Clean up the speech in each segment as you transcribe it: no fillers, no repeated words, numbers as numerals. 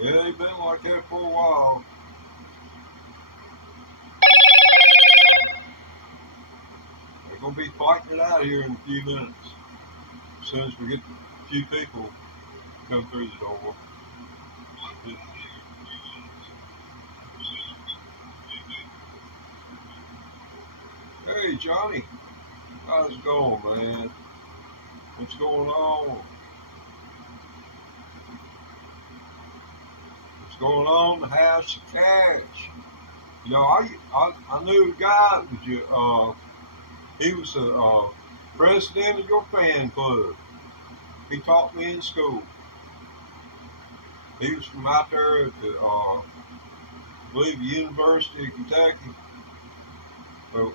Yeah, he been like that for a while. They're gonna be fighting it out here in a few minutes. As soon as we get a few people come through the door. Hey Johnny, how's it going, man? What's going on? What's going on in the house of cash? You know, I knew a guy that he was the president of your fan club. He taught me in school. He was from out there at the, I believe, the University of Kentucky.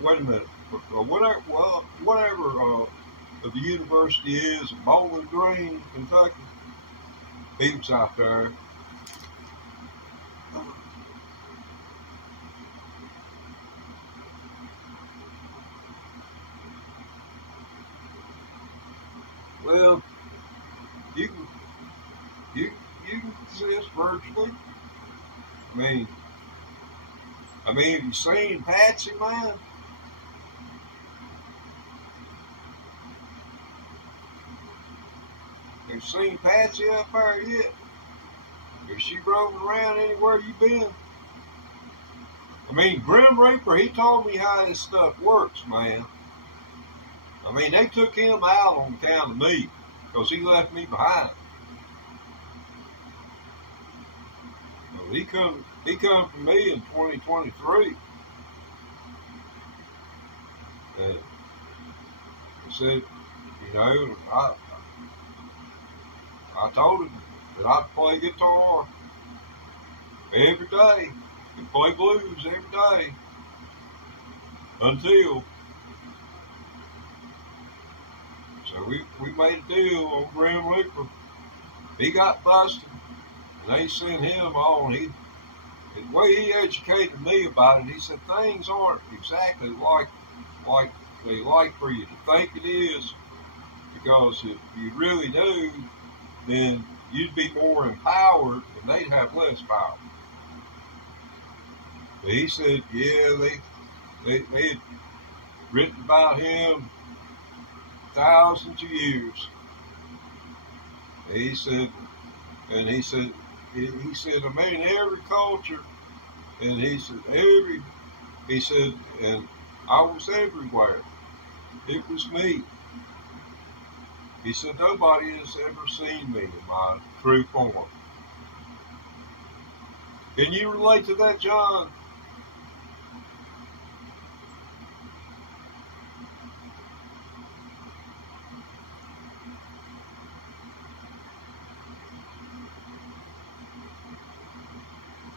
Wait a minute. Whatever, well, whatever the university is at Bowling Green, Kentucky. He was out there. Well, you can you you can exist virtually. I mean, have you seen Patsy, man? Have you seen Patsy up there yet? Has she roaming around anywhere you been? I mean, Grim Reaper, he told me how this stuff works, man. I mean, they took him out on account of me because he left me behind. Well, he come from me in 2023, and he said, I told him that I play guitar every day and play blues every day until. So we made a deal on Grim Reaper. He got busted, and they sent him on. The way he educated me about it, he said things aren't exactly like they like for you to think it is, because if you really do, then you'd be more empowered and they'd have less power. But he said, yeah, they had written about him thousands of years. He said, and he said, I mean, every culture, and he said, and I was everywhere. It was me. He said, nobody has ever seen me in my true form. Can you relate to that, John?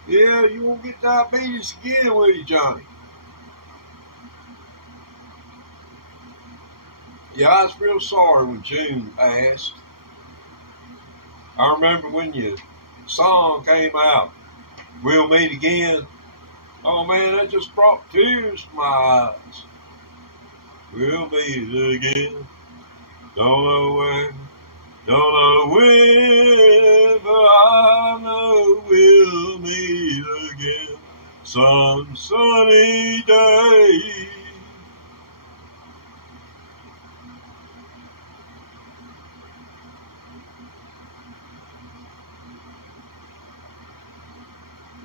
Yeah, you won't get diabetes again, will you, Johnny? Yeah, I was real sorry when June passed. I remember when your song came out, We'll Meet Again. Oh man, that just brought tears to my eyes. We'll meet again. Don't know where, don't know when, but I know we'll meet again some sunny day.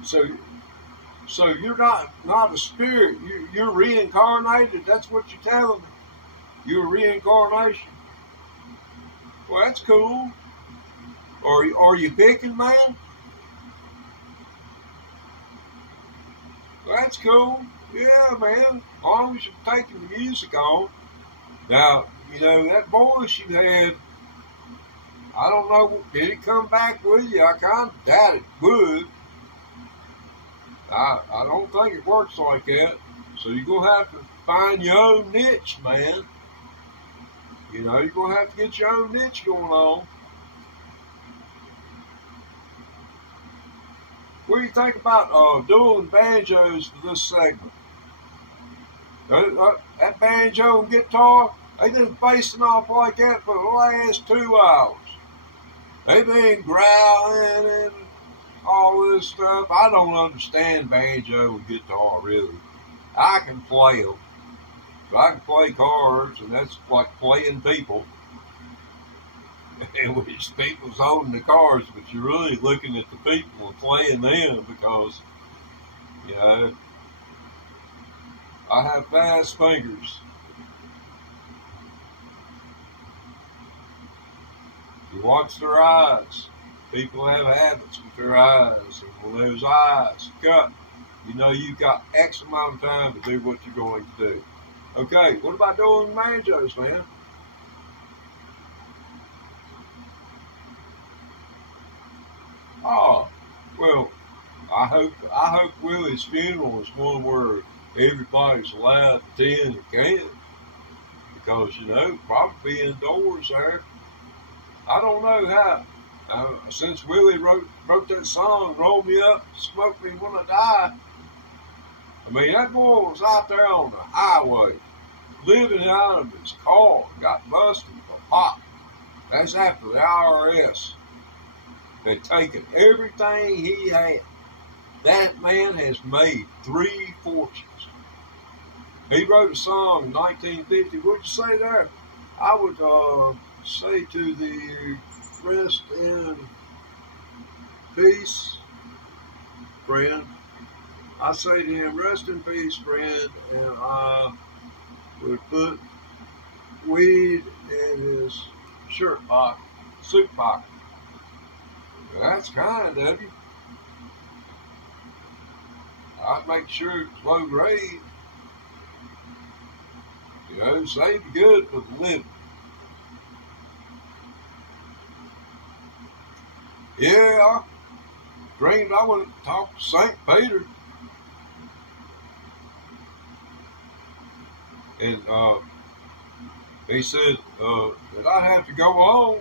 So, so you're not a spirit. You're reincarnated. That's what you're telling me. You're reincarnation. Well, that's cool. Are you picking, man? Well, that's cool. Yeah, man. As long as you're taking the music on. Now, that voice you had. I don't know. Did it come back with you? I kind of doubt it would. I don't think it works like that. So you're gonna have to find your own niche, man. You're gonna have to get your own niche going on. What do you think about doing banjos for this segment? That banjo and guitar, they've been facing off like that for the last 2 hours. They've been growling all this stuff. I don't understand banjo and guitar really. I can play them. So I can play cards, and that's like playing people. And which people's holding the cards, but you're really looking at the people and playing them because, you know, I have fast fingers. You watch their eyes. People have habits with their eyes, and when those eyes cut, you know you've got X amount of time to do what you're going to do. Okay, what about doing banjos, man? Oh, well, I hope Willie's funeral is one where everybody's allowed to attend and can, because you know probably indoors there. I don't know how. Since Willie wrote that song, "Roll Me Up, Smoke Me When I Die." I mean, that boy was out there on the highway, living out of his car, got busted for pot. That's after the IRS had taken everything he had. That man has made three fortunes. He wrote a song in 1950. What'd you say there? I would say to the rest in peace, friend. I say to him, rest in peace, friend, and I would put weed in his shirt pocket, suit pocket. That's kind of you. I'd make sure it's low grade. You know, save the good for the living. Yeah, I dreamed I would talk to St. Peter. And he said that I'd have to go on.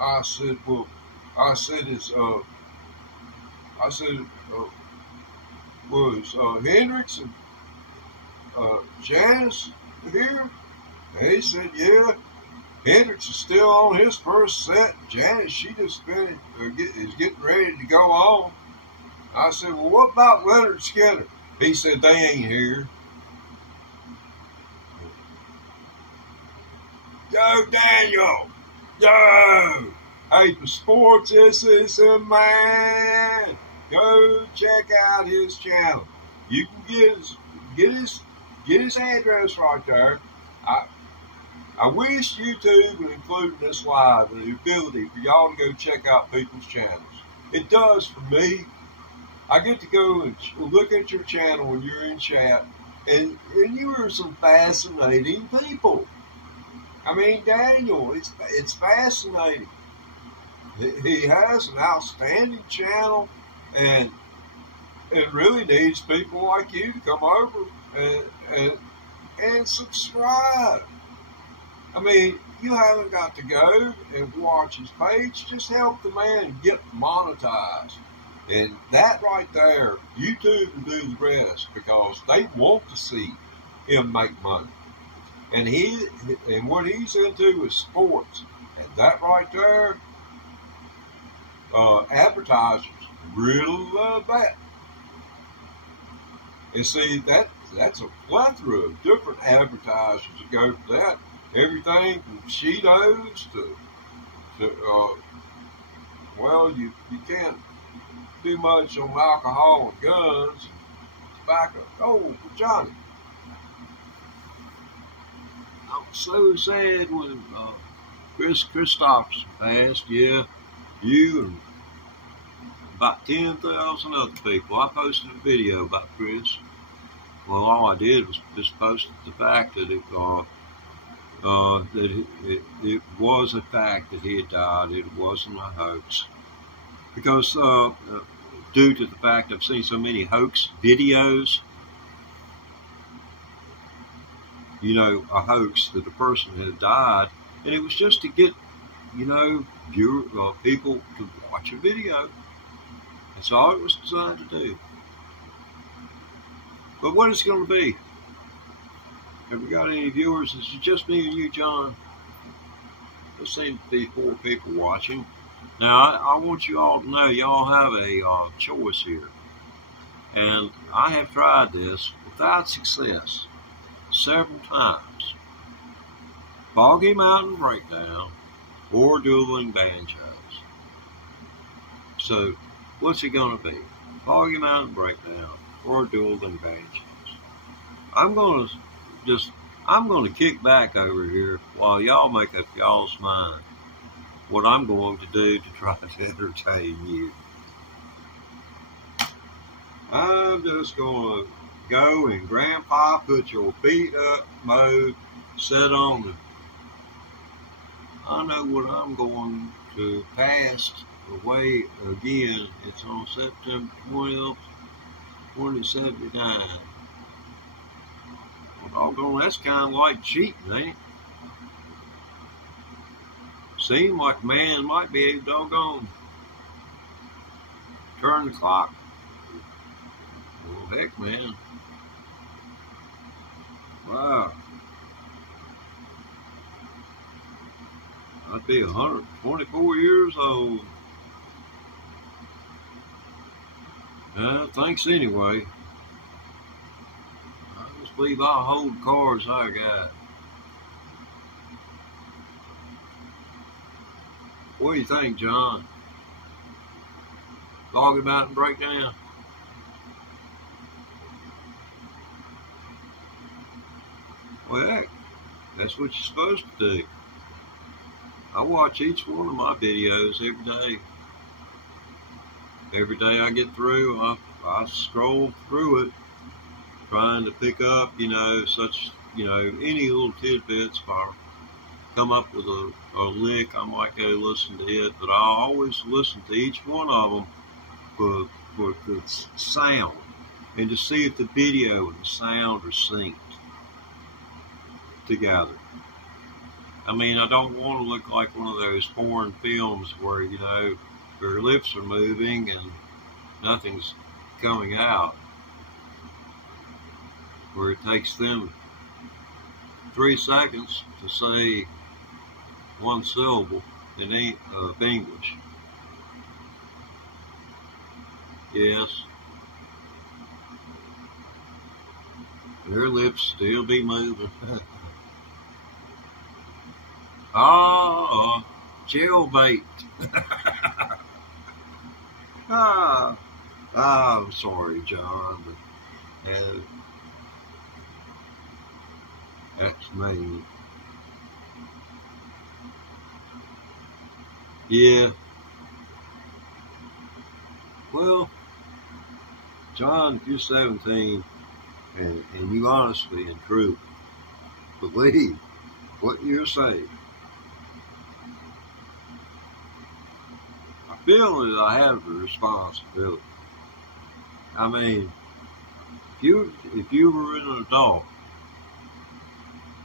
I said, well, I said it's I said was Hendrix and Janice here? And he said, yeah. Hendrix is still on his first set. Janice, she just finished, is getting ready to go on. I said, well, what about Leonard Skinner? He said, they ain't here. Go, Daniel! Go! Hey, for sports, this is a man. Go check out his channel. You can get his address right there. I wish YouTube would include in this live the ability for y'all to go check out people's channels. It does for me. I get to go and look at your channel when you're in chat, and you are some fascinating people. I mean, Daniel, it's fascinating. He has an outstanding channel, and it really needs people like you to come over and subscribe. I mean, you haven't got to go and watch his page. Just help the man get monetized. And that right there, YouTube will do the rest, because they want to see him make money. And what he's into is sports. And that right there, advertisers really love that. And see, that's a plethora of different advertisers that go for that. Everything from Cheetos to well, you can't do much on alcohol and guns and tobacco. Oh, Johnny. I was so sad when Chris Christopherson passed. Yeah, you and about 10,000 other people. I posted a video about Chris. Well, all I did was just post the fact that it was a fact that he had died. It wasn't a hoax. Because due to the fact I've seen so many hoax videos, you know, a hoax that a person had died, and it was just to get, you know, people to watch a video. That's all it was designed to do. But what is it going to be? Have we got any viewers? Is it just me and you, John? There seem to be 4 people watching. Now, I want you all to know y'all have a choice here. And I have tried this without success several times. Boggy Mountain Breakdown or Dueling Banjos. So, what's it going to be? Boggy Mountain Breakdown or Dueling Banjos? I'm going to I'm going to kick back over here while y'all make up y'all's mind what I'm going to do to try to entertain you. I'm just going to go in Grandpa put your feet up mode, set on the. I know what I'm going to pass away again. It's on September 12th, 2079. Well, doggone, that's kind of like cheating, ain't it? Seems like man might be able to doggone turn the clock. Well, heck, man. Wow. I'd be 124 years old. Thanks anyway. I just believe I'll hold the cards I got. What do you think, John? Boggy Mountain Breakdown? Well, heck, that's what you're supposed to do. I watch each one of my videos every day. Every day I get through, I scroll through it, trying to pick up, any little tidbits. If I come up with a lick, I might go listen to it, but I always listen to each one of them for the sound and to see if the video and the sound are synced together. I mean, I don't want to look like one of those foreign films where, their lips are moving and nothing's coming out, where it takes them 3 seconds to say one syllable in English. Yes, their lips still be moving. Jailbait. I'm sorry, John, but that's me. Yeah. Well, John, if you're 17 and you honestly and truly believe what you're saying, I feel that I have the responsibility. I mean, if you were an adult,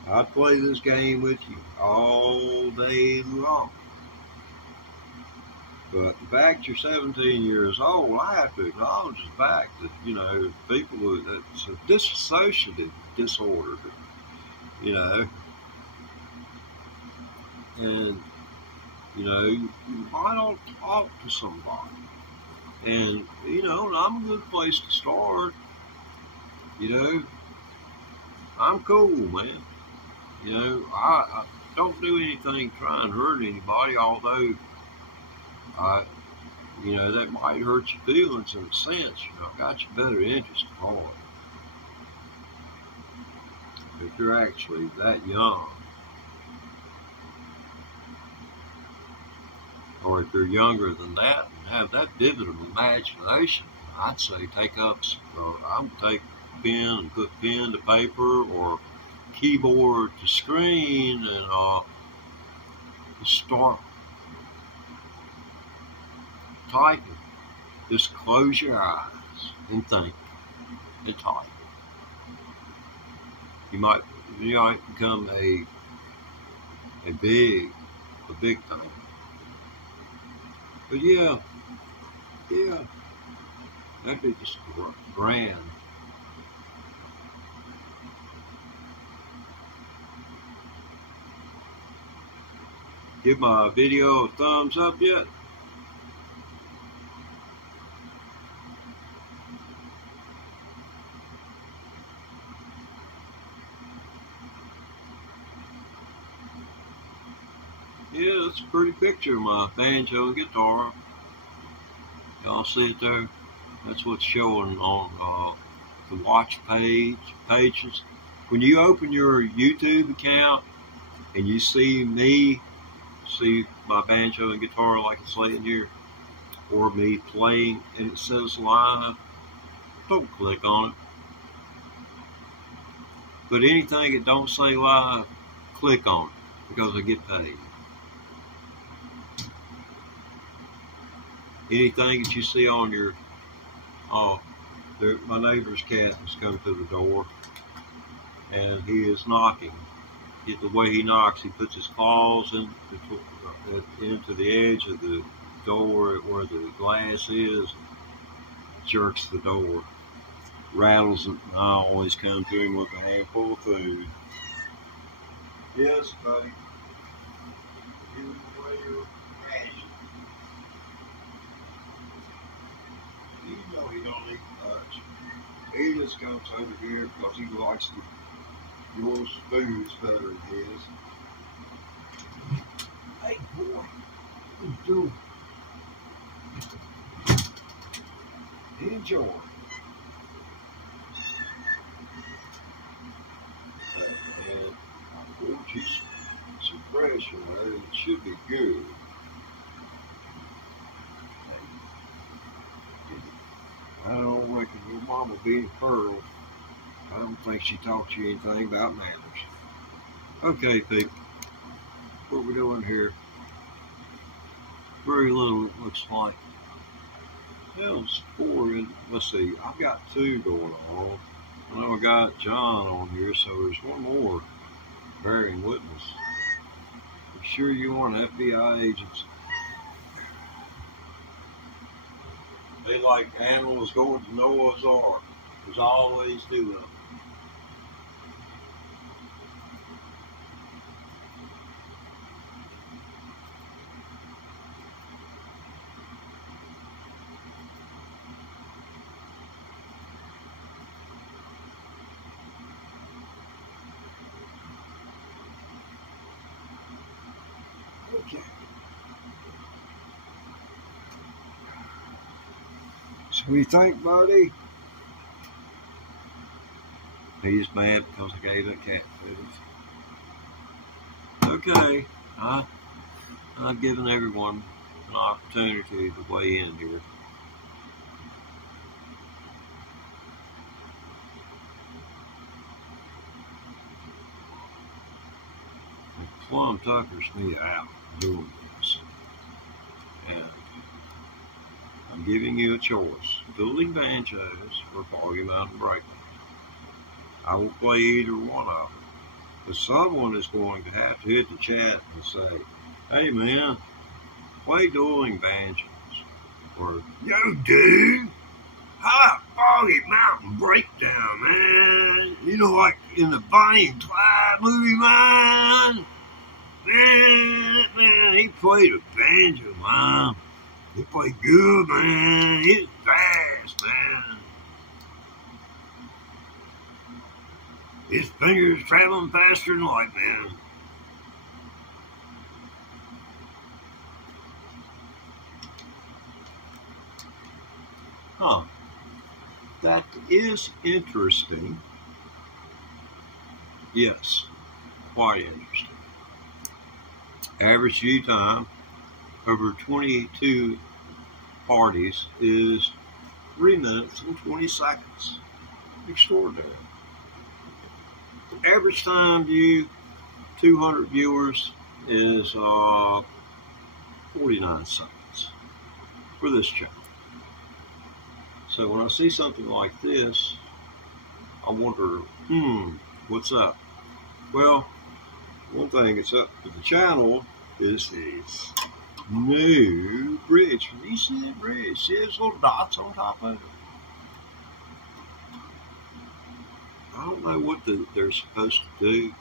I'd play this game with you all day long. But the fact you're 17 years old, I have to acknowledge the fact that, people it's a dissociative disorder, and, you might ought to talk to somebody. And, I'm a good place to start. I'm cool, man. I don't do anything trying to hurt anybody, although that might hurt your feelings in a sense. I got your better interest at heart. If you're actually that young, or if you're younger than that and have that vivid of imagination, I'd say take up. I'm take pen and put pen to paper or keyboard to screen and start typing. Just close your eyes and think and type. You might become a big thing. But yeah, that'd be just grand. Give my video a thumbs up yet? That's a pretty picture of my banjo and guitar. Y'all see it there? That's what's showing on the watch pages. When you open your YouTube account and you see me, see my banjo and guitar like it's laying here, or me playing and it says live, don't click on it. But anything that don't say live, click on it because I get paid. Anything that you see on your, my neighbor's cat has come to the door and he is knocking. The way he knocks, he puts his claws into the edge of the door where the glass is, jerks the door, rattles it, and I always come to him with a handful of food. Yes, buddy. Give him away your ration. You know he don't eat much. He just comes over here because he likes yours food's better than his. Hey boy, what you doing? Enjoy. And I brought you some fresh in there. It should be good. I don't reckon your mama being Pearl. I don't think she taught you anything about manners. Okay, people. What we're doing here. Very little, it looks like. There's 4 in, let's see, I've got 2 going on. I know I got John on here, so there's one more bearing witness. I'm sure you want FBI agents. They like animals going to Noah's Ark. There's always 2 of them. Okay. So what do you think, buddy? He's mad because I gave him cat food. Okay, I've given everyone an opportunity to weigh in here. And Plum tuckers me out doing this. And I'm giving you a choice. Dueling banjos or Foggy Mountain Breakdown. I will play either one of them. But someone is going to have to hit the chat and say, hey man, play dueling banjos. Or, yo dude, how about Foggy Mountain Breakdown, man? You know, like in the Bonnie and Clyde movie, man. Man, he played a banjo, man. He played good, man. He's fast, man. His fingers traveling faster than light, man. Huh. That is interesting. Yes, quite interesting. Average view time over 22 parties is 3 minutes and 20 seconds. Extraordinary. Average time view, 200 viewers, is 49 seconds for this channel. So when I see something like this, I wonder, what's up? Well, one thing that's up to the channel is this new bridge. Can you see that bridge? See those little dots on top of it? I don't know what they're supposed to do.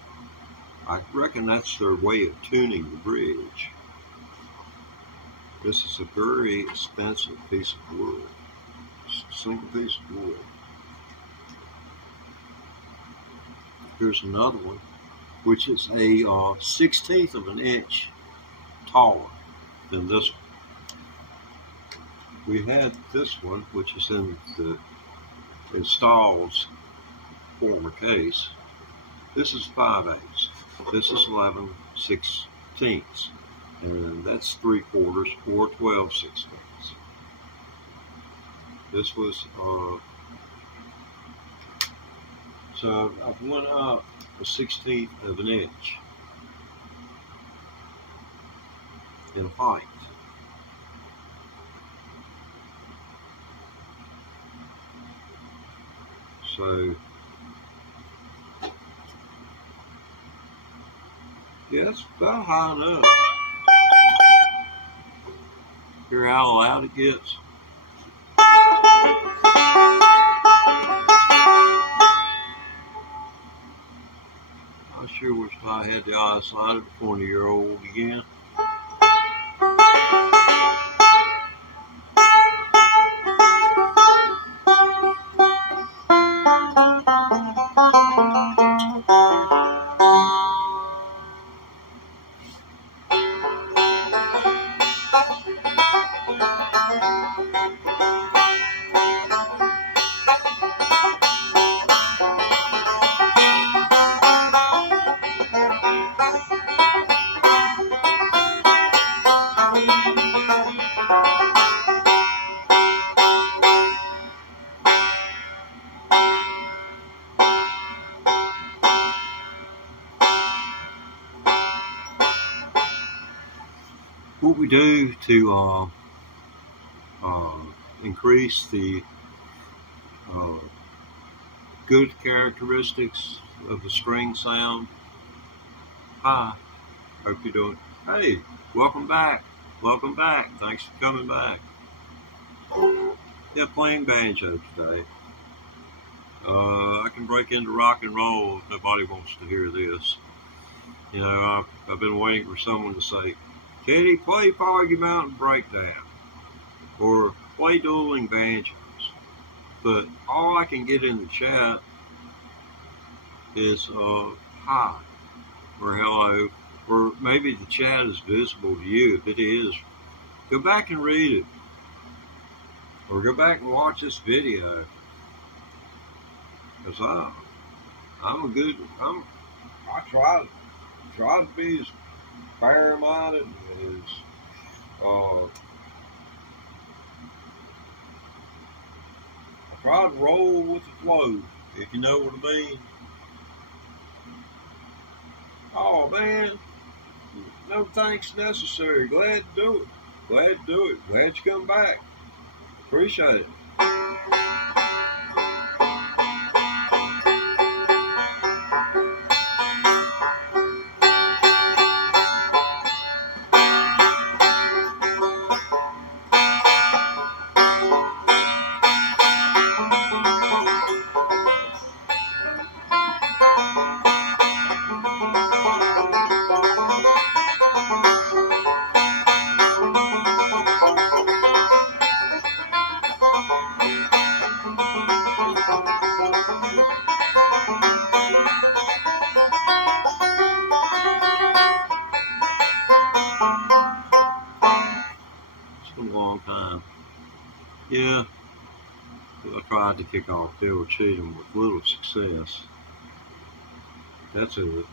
I reckon that's their way of tuning the bridge. This is a very expensive piece of wood. Just a single piece of wood. Here's another one, which is a 1/16 of an inch taller than this one. We had this one, which is in the installs former case. This is 5/8. This is 11/16, and that's 3/4 or 12/16. This was so I've went up a 1/16 of an inch in height. So yeah, it's about high enough. Hear how loud it gets? I sure wish I had the eyesight of a 20-year-old again. What we do to increase the good characteristics of the string sound. Hi, hope you're doing. Hey, welcome back. Welcome back. Thanks for coming back. Yeah, playing banjo today. I can break into rock and roll if nobody wants to hear this. You know, I've been waiting for someone to say, Teddy, play Foggy Mountain Breakdown or play Dueling Banjos. But all I can get in the chat is hi or hello, or maybe the chat is visible to you. If it is, go back and read it, or go back and watch this video. Because I try to be as fair-minded as I try to roll with the flow, if you know what I mean. Oh man, no thanks necessary. Glad to do it. Glad to do it. Glad you come back. Appreciate it. Yeah, I tried to kick off Bill Cheatham with little success. That's it.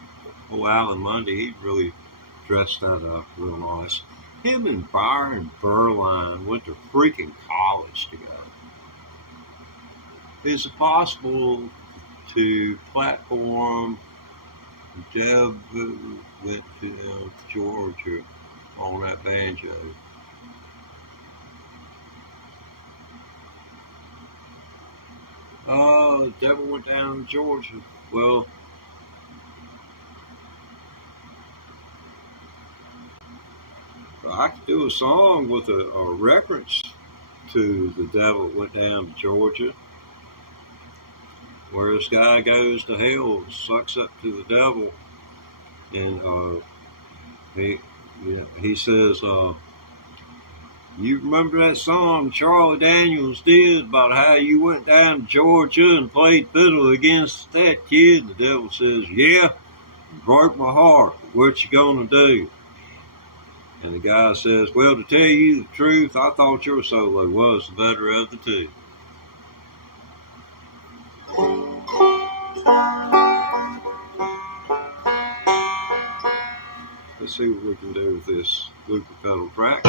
Oh, Alan Mundy, he really dressed that up real nice. Him and Byron Berline went to freaking college together. Is it possible to platform Deb went to Georgia on that banjo? Oh, the devil went down to Georgia. Well, I could do a song with a reference to the devil went down to Georgia, where this guy goes to hell, sucks up to the devil, and he says, you remember that song Charlie Daniels did about how you went down to Georgia and played fiddle against that kid? The devil says, yeah, it broke my heart. What you gonna do? And the guy says, well, to tell you the truth, I thought your solo was the better of the two. Let's see what we can do with this looper pedal track.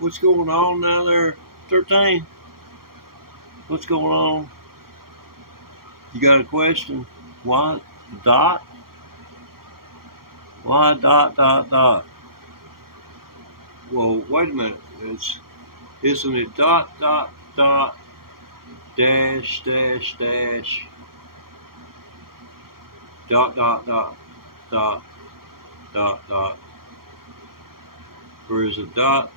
What's going on now there, 13? What's going on? You got a question? Why dot? Why dot? Well, wait a minute. Isn't it dot dash dot, or is it dot dash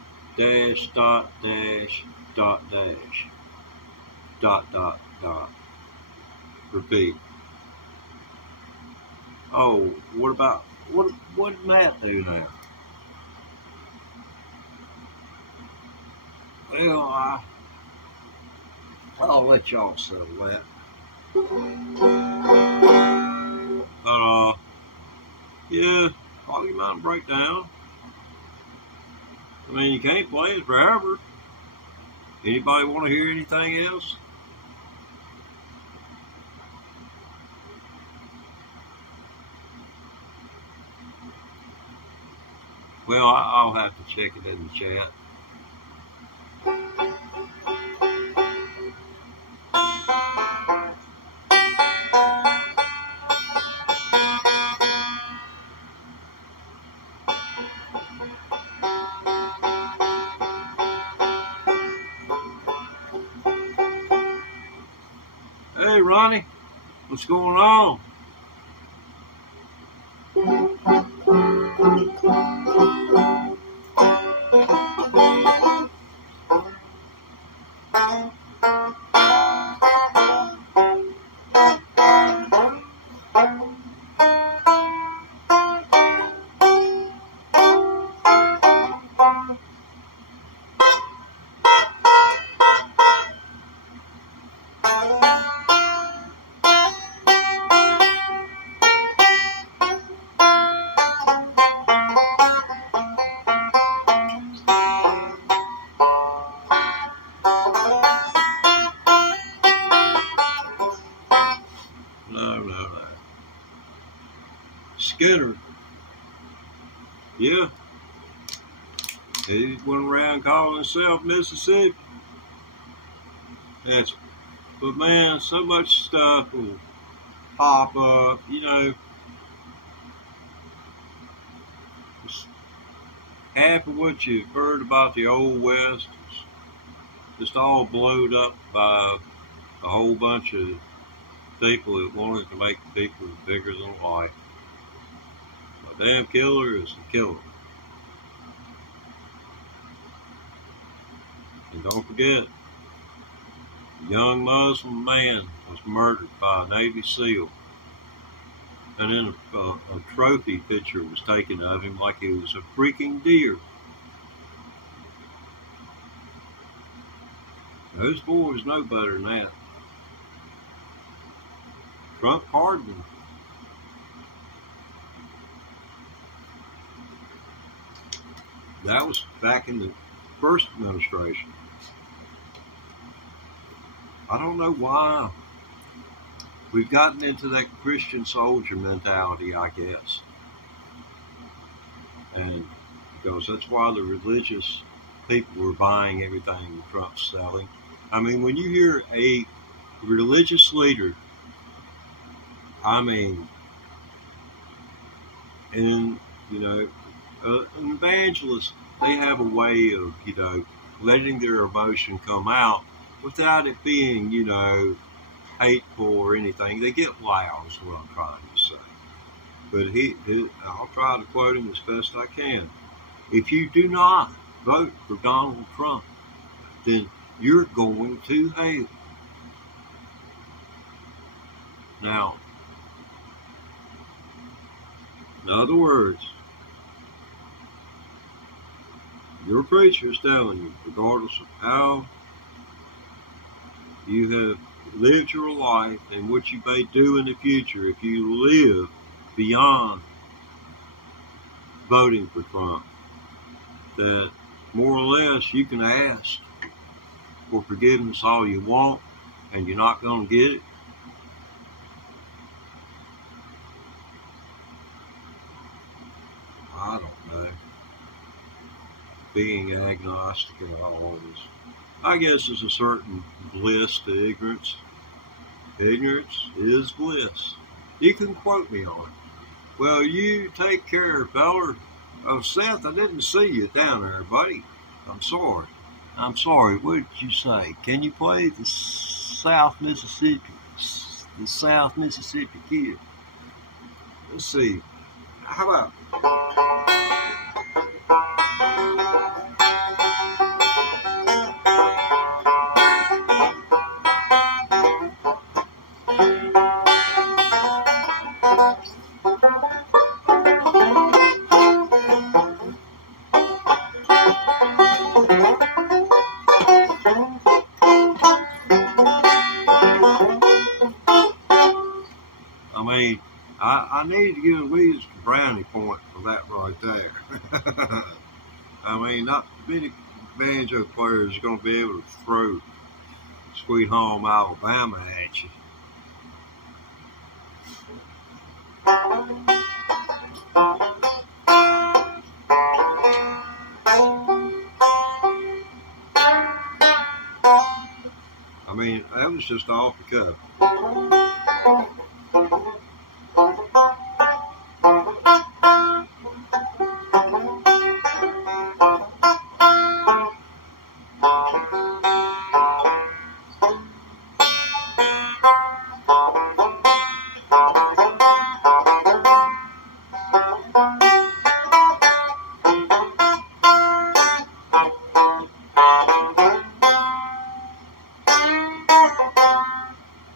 dot repeat? Oh, what about what did Matt do now? Well, I'll let y'all settle that. But yeah, Foggy Mountain Breakdown. I mean, you can't play it forever. Anybody want to hear anything else? Well, I'll have to check it in the chat. Hey, Ronnie, what's going on? Skinner, yeah, he went around calling himself Mississippi. But man, so much stuff will pop up, half of what you've heard about the Old West is just all blowed up by a whole bunch of people that wanted to make people bigger than life. A damn killer is a killer. And don't forget, a young Muslim man was murdered by a Navy SEAL. And then a trophy picture was taken of him like he was a freaking deer. Those boys know better than that. Trump pardoned him. That was back in the first administration. I don't know why we've gotten into that Christian soldier mentality, I guess. And because that's why the religious people were buying everything Trump's selling. I mean, when you hear a religious leader, and an evangelist, they have a way of, letting their emotion come out without it being, hateful or anything. They get loud is what I'm trying to say. But I'll try to quote him as best I can. If you do not vote for Donald Trump, then you're going to hell. Now, in other words, your preacher is telling you, regardless of how you have lived your life and what you may do in the future, if you live beyond voting for Trump, that more or less you can ask for forgiveness all you want and you're not going to get it. I don't know. Being agnostic and all this, I guess there's a certain bliss to ignorance. Ignorance is bliss. You can quote me on it. Well, you take care, feller. Oh, Seth, I didn't see you down there, buddy. I'm sorry. What did you say? Can you play the South Mississippi Kid? Let's see. How about... I need to give at least a brownie point for that right there. Not many banjo players are going to be able to throw Sweet Home Alabama at you. That was just off the cuff.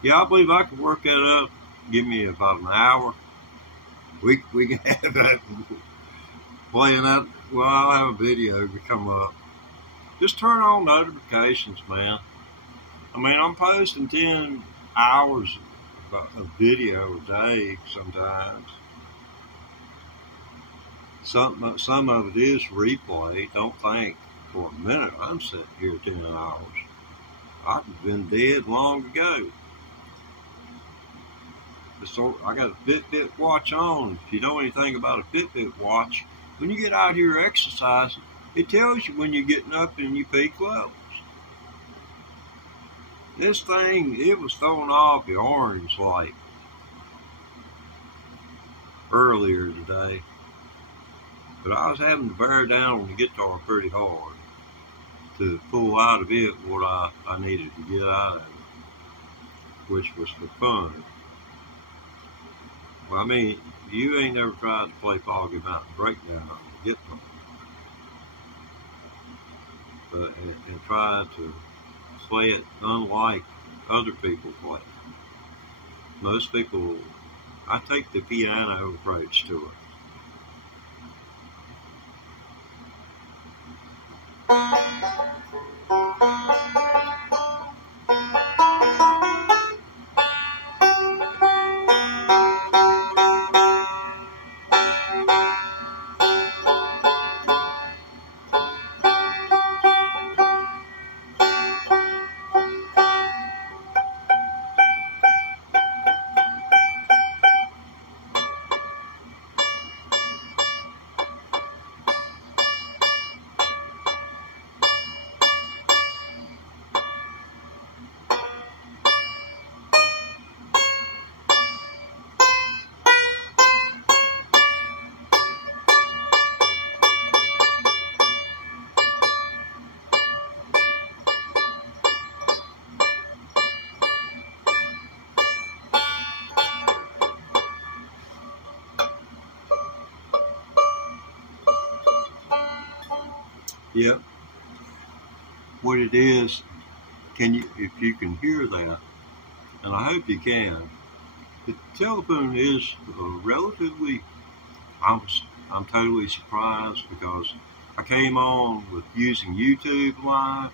Yeah, I believe I could work that up. Give me about an hour. We can have that playing that. Well, I'll have a video to come up. Just turn on notifications, man. I'm posting 10 hours of video a day sometimes. Some of it is replay. Don't think for a minute I'm sitting here 10 hours. I've been dead long ago. So I got a Fitbit watch on. If you know anything about a Fitbit watch, when you get out here exercising, it tells you when you're getting up in your peak levels. This thing, it was throwing off the orange light earlier today, but I was having to bear down on the guitar pretty hard to pull out of it what I needed to get out of it, which was for fun. Well, I mean, you ain't never tried to play Foggy Mountain Breakdown on the guitar, but and try to play it unlike other people play. Most people, I take the piano approach to it. Yep. What it is, can you, if you can hear that, and I hope you can, the telephone is relatively. I'm totally surprised because I came on with using YouTube Live.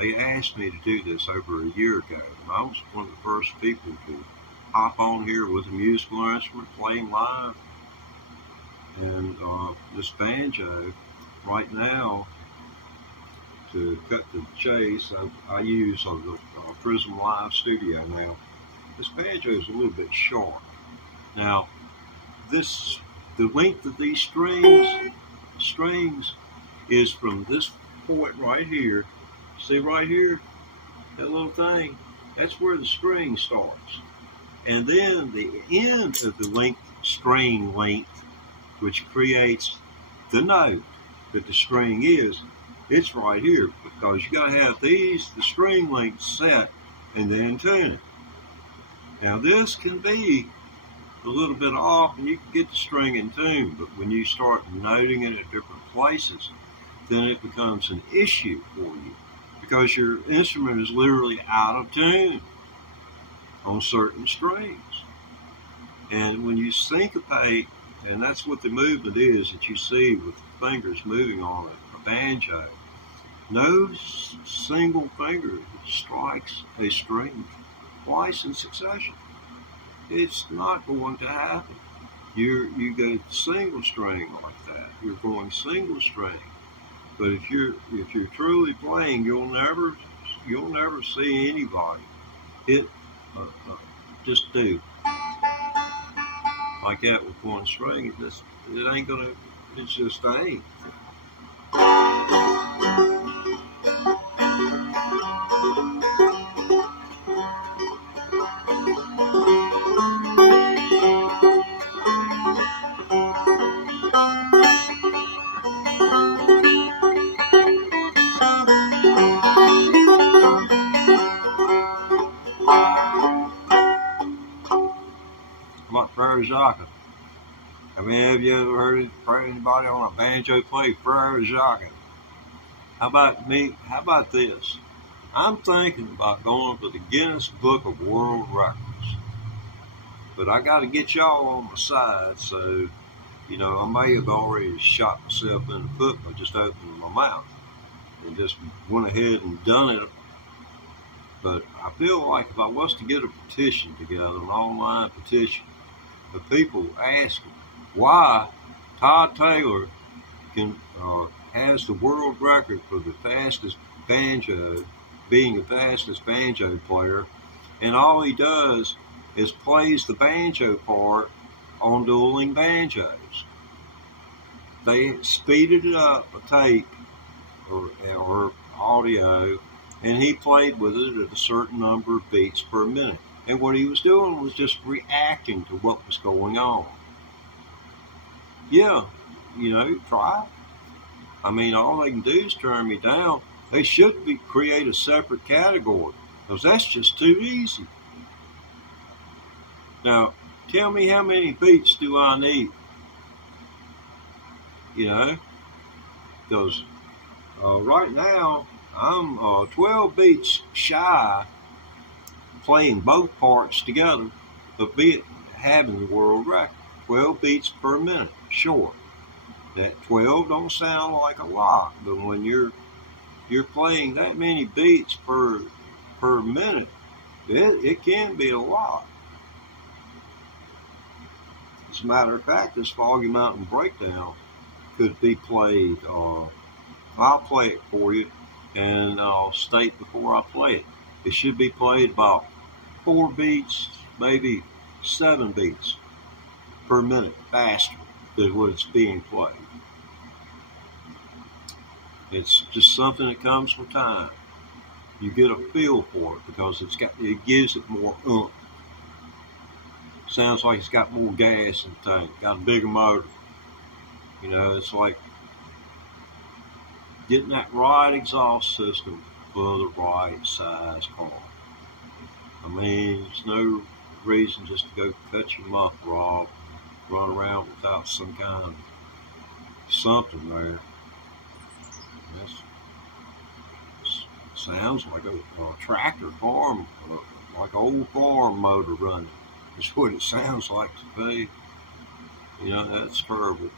They asked me to do this over a year ago, and I was one of the first people to hop on here with a musical instrument playing live. And this banjo, right now, to cut to the chase, I use the Prism Live Studio now. This banjo is a little bit short. Now, the length of these strings is from this point right here. See right here, that little thing, that's where the string starts. And then the end of the string length, which creates the note that the string is, it's right here, because you gotta have the string length set and then tune it. Now this can be a little bit off and you can get the string in tune, but when you start noting it at different places, then it becomes an issue for you because your instrument is literally out of tune on certain strings. And when you syncopate, and that's what the movement is that you see with the fingers moving on a banjo, no single finger strikes a string twice in succession. It's not going to happen. You go single string like that. You're going single string. But if you're truly playing, you'll never see anybody hit just do like that with one string. It ain't gonna. It just ain't. Like Frere Jacques. I mean, have you ever heard anybody on a banjo play Frere Jacques? How about me? How about this? I'm thinking about going for the Guinness Book of World Records. But I got to get y'all on my side, so, I may have already shot myself in the foot by just opening my mouth and just went ahead and done it. But I feel like if I was to get a petition together, an online petition, the people asking why Todd Taylor has the world record for the fastest banjo, being the fastest banjo player, and all he does is plays the banjo part on dueling banjos. They speeded it up a tape or audio, and he played with it at a certain number of beats per minute. And what he was doing was just reacting to what was going on. Yeah, try it. I mean, all they can do is turn me down. They should create a separate category, because that's just too easy. Now, tell me how many beats do I need? Because right now I'm 12 beats shy playing both parts together of having the world record. 12 beats per minute, sure. That 12 don't sound like a lot, but when you're playing that many beats per minute, it can be a lot. As a matter of fact, this Foggy Mountain Breakdown could be played. I'll play it for you, and I'll state before I play it. It should be played about 4 beats, maybe 7 beats per minute faster than what it's being played. It's just something that comes with time. You get a feel for it because it gives it more oomph. Sounds like it's got more gas in the tank, got a bigger motor. It's like getting that right exhaust system for the right size car. I mean, there's no reason just to go cut your muffler off, run around without some kind of something there. Sounds like a tractor farm, like an old farm motor running. That's what it sounds like to me. That's terrible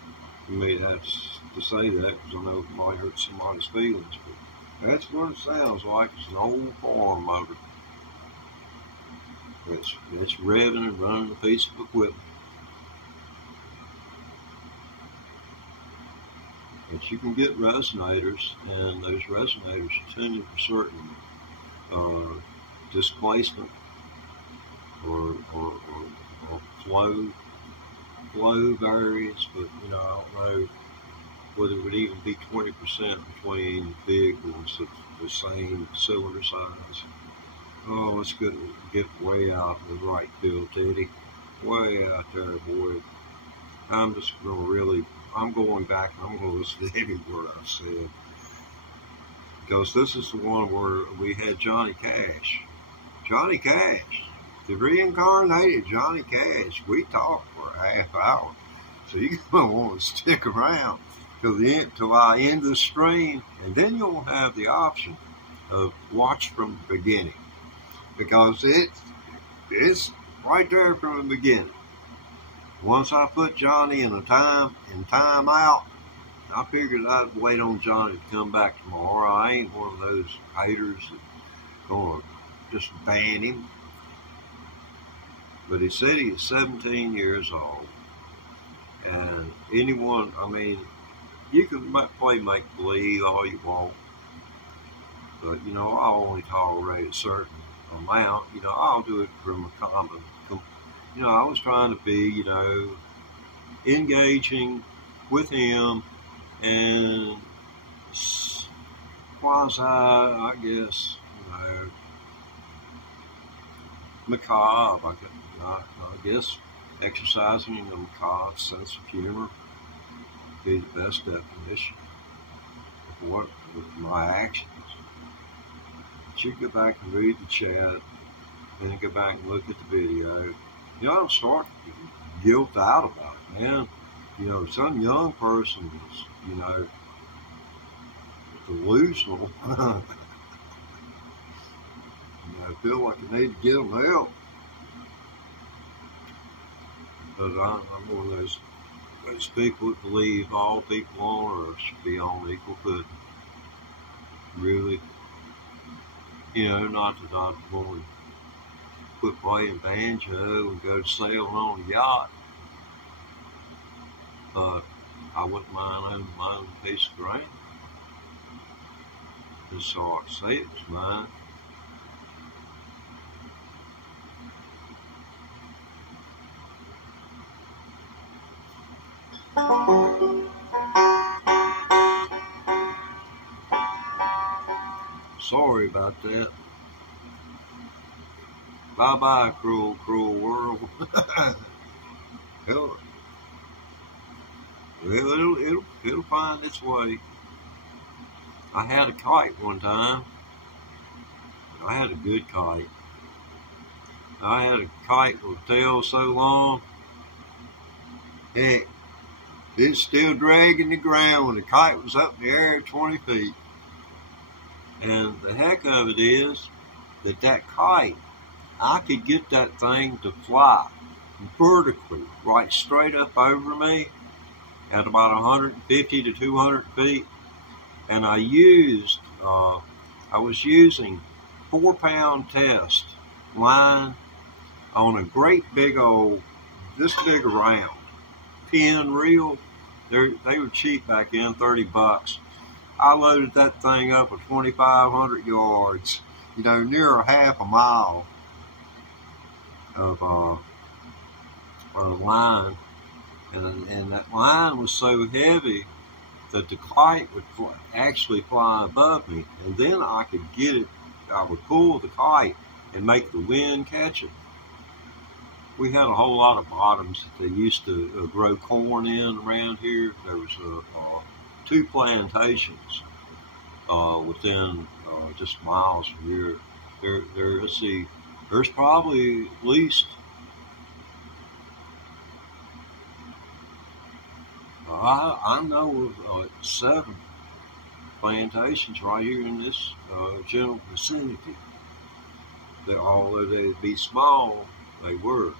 for me to have to say that, because I know it might hurt somebody's feelings, but that's what it sounds like. It's an old farm motor. It's revving and running a piece of equipment. But you can get resonators, and those resonators are tuned for certain displacement or flow varies, but I don't know whether it would even be 20% between vehicles of the same cylinder size. Oh, let's get way out in the right field, Teddy. Way out there, boy. I'm going back and I'm going to listen to every word I've said. Because this is the one where we had Johnny Cash. Johnny Cash. The reincarnated Johnny Cash. We talked for a half hour. So you're going to want to stick around till I end the stream. And then you'll have the option of watch from the beginning. Because it's right there from the beginning. Once I put Johnny in time out, I figured I'd wait on Johnny to come back tomorrow. I ain't one of those haters that's going to just ban him. But he said he is 17 years old. And anyone, I mean, you can play make-believe all you want. But, I only tolerate a certain amount. I'll do it from a common. I was trying to be, engaging with him and quasi, I guess, macabre. I guess exercising a macabre sense of humor would be the best definition of my actions. But you go back and read the chat, and then go back and look at the video. I don't start to guilt out about it, man. Some young person is, delusional. I feel like I need to give them help. But I'm one of those people that believe all people on earth should be on equal footing. Really, not that I'm going to quit playing banjo and go sailing on a yacht. But I wouldn't mind owning my own piece of ground. Just so I can say it was mine. Sorry about that. Bye bye, cruel, cruel world. It'll, it'll find its way. I had a kite one time. I had a good kite. I had a kite with a tail so long, heck, it's still dragging the ground when the kite was up in the air 20 feet. And the heck of it is that kite, I could get that thing to fly vertically, right straight up over me at about 150 to 200 feet. And I was using 4-pound test line on a great big old, this big around pin reel. They were cheap back then, $30. I loaded that thing up with 2,500 yards, near a half a mile of line, and that line was so heavy that the kite would actually fly above me, and then I could get it. I would pull the kite and make the wind catch it. We had a whole lot of bottoms that they used to grow corn in around here. There was 2 plantations within just miles from here. Let's see, there's probably at least I know of 7 plantations right here in this general vicinity. That although they'd be small, they were.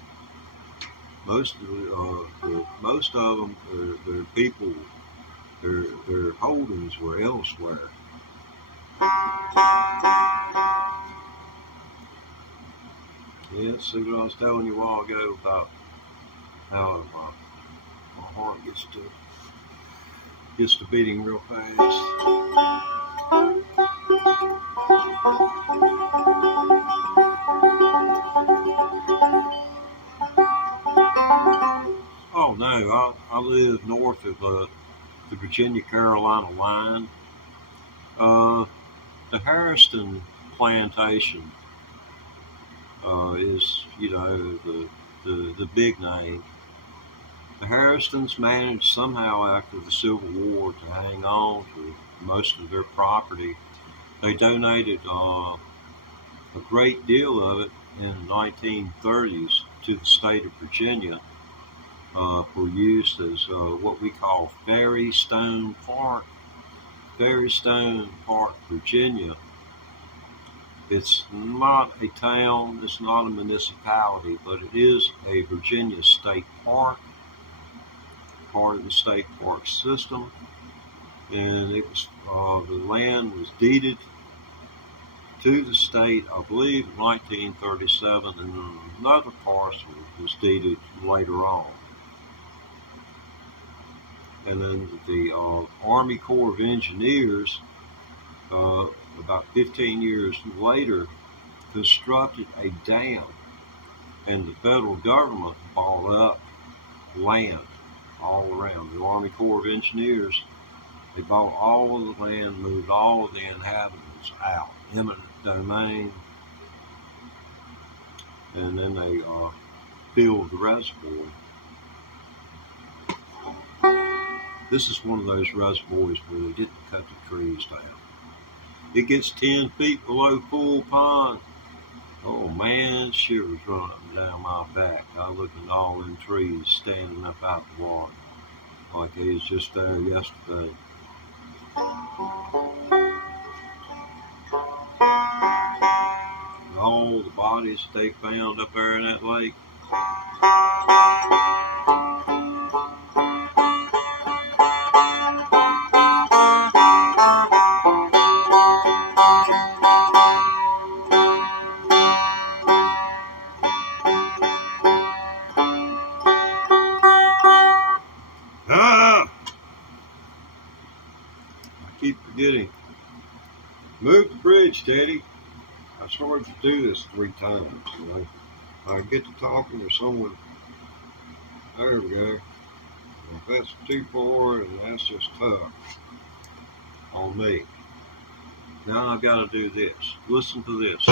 Most of them, their people, their holdings were elsewhere. Yeah, see what I was telling you a while ago about how my heart gets to beating real fast. Oh no, I live north of the Virginia-Carolina line. The Harrison plantation is, the big name. The Harristons managed somehow after the Civil War to hang on to most of their property. They donated a great deal of it in the 1930s to the state of Virginia for use as what we call Ferrystone Park. Ferrystone Park, Virginia. It's not a town, it's not a municipality, but it is a Virginia state park, part of the state park system. And it was the land was deeded to the state, I believe, in 1937, and another parcel was deeded later on. And then the Army Corps of Engineers, about 15 years later, constructed a dam, and the federal government bought up land all around. The Army Corps of Engineers, they bought all of the land, moved all of the inhabitants out, eminent domain, and then they filled the reservoir. This is one of those reservoirs where they didn't cut the trees down. It gets 10 feet below full pond. Oh man, shivers run up and down my back. I look at all them trees standing up out the water like they was just there yesterday. And all the bodies they found up there in that lake. Keep forgetting. Move the bridge, Teddy. I started to do this 3 times. I get to talking to someone. There we go. If that's 2/4, and that's just tough on me. Now I've got to do this. Listen to this.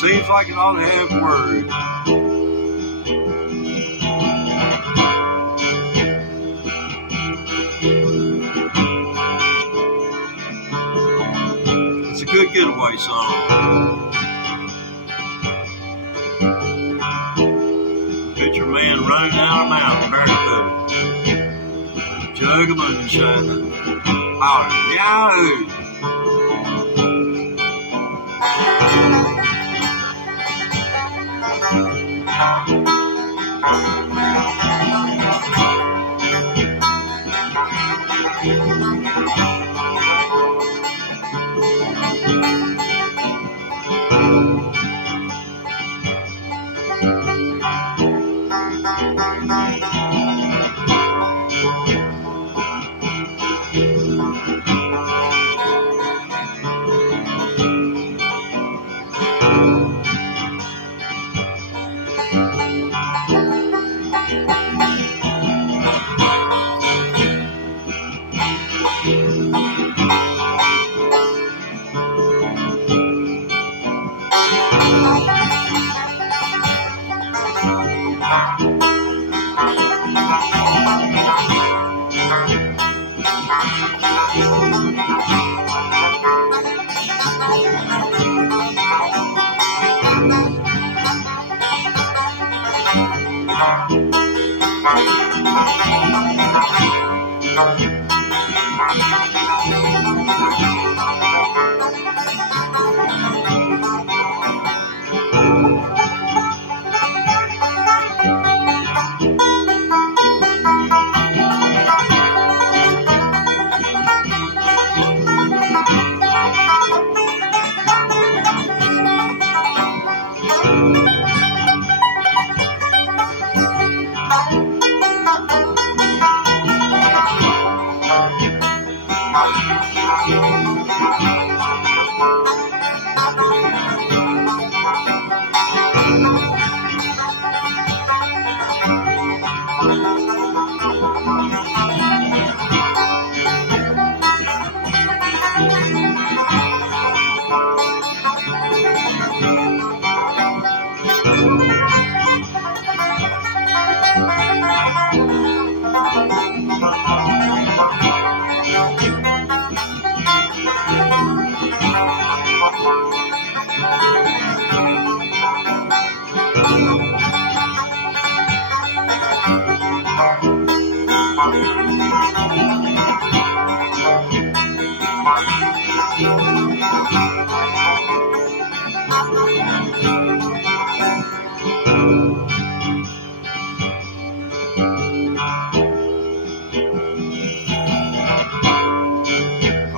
Seems like it ought to have words. It's a good getaway song. Picture a man running down a mountain barefooted with a jug of moonshine, hollering, "Yahoo!"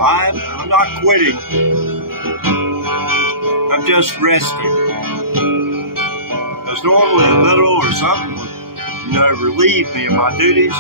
I'm not quitting. I'm just resting. Because normally a fiddle or something would, relieve me of my duties.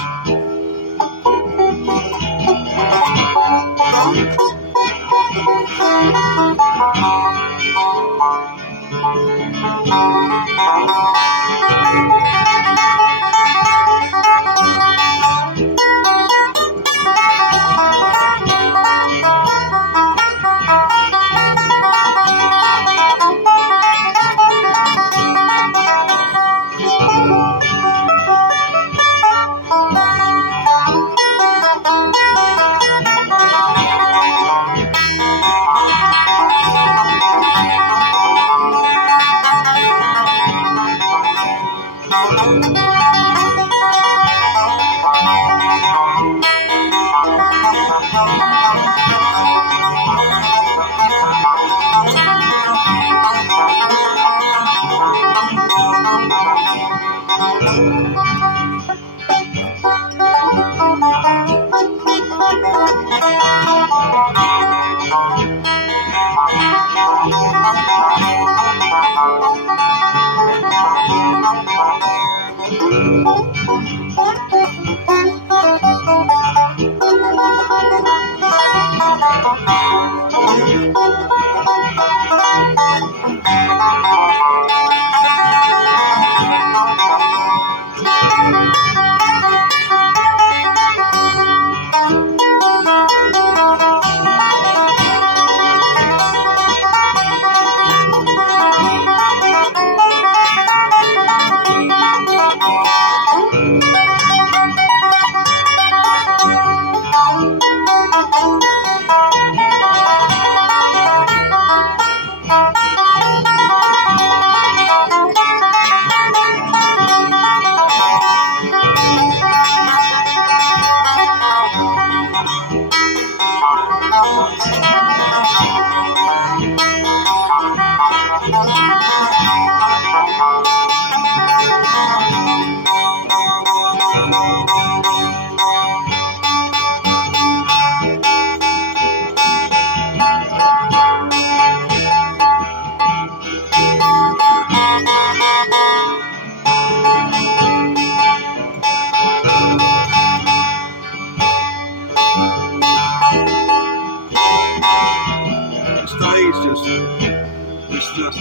It's just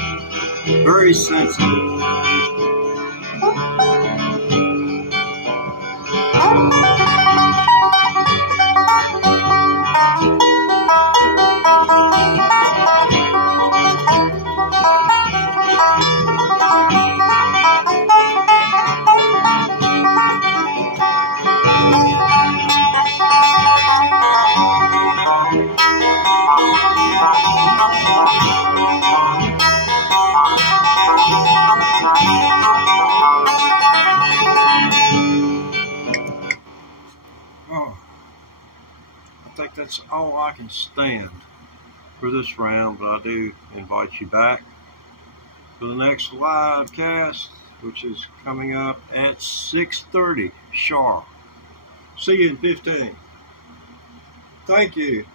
very sensitive. Oh, I think that's all I can stand for this round, but I do invite you back for the next live cast, which is coming up at 6:30 sharp. See you in 15. Thank you.